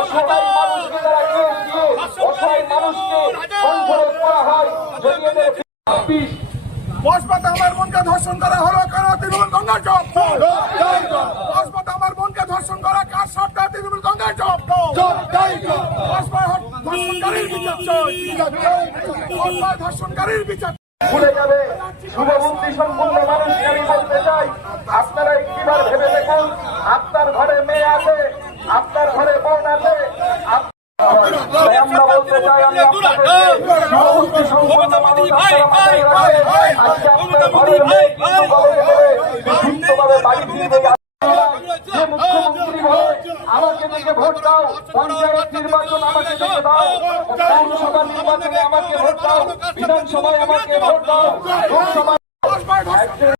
অসহায় মানুষকে যারা কেস দিয়ে অসহায় মানুষকে কণ্ঠরোধ করা হয়, যদি এদের বসপাতে আমার বোনকে ধর্ষণ করা হলো কেন? তৃণমূল কংগ্রেস জব। বসপাতে আমার বোনকে ধর্ষণ করা কার সরকার? তৃণমূল কংগ্রেস জব। ধর্ষণকারীর বিচার চাই। ধর্ষণকারীর বিচার ভুলে যাবে। শুভবুদ্ধি সম্পূর্ণ মানুষকে আমি বলতে চাই, আপনারা একটিবার ভেবে দেখুন, আপনার ঘরে মেয়ে আছে, আপনার ঘরে বোন আছে, আমরা বলতে চাই আমি শুভবুদ্ধি সম্পূর্ণ মানুষ আজকে আপনার ঘরের মেয়ে কিন্তু কলেজে করে বিক্ষিপ্তভাবে বাড়ি ফিরবে। যে মুখ্যমন্ত্রী বলে আমাকে দেখে ভোট দাও, পঞ্চায়েত নির্বাচন আমাকে দেখে দাও, পৌরসভা নির্বাচনে আমাকে ভোট দাও, বিধানসভায় আমাকে ভোট দাও, লোকসভা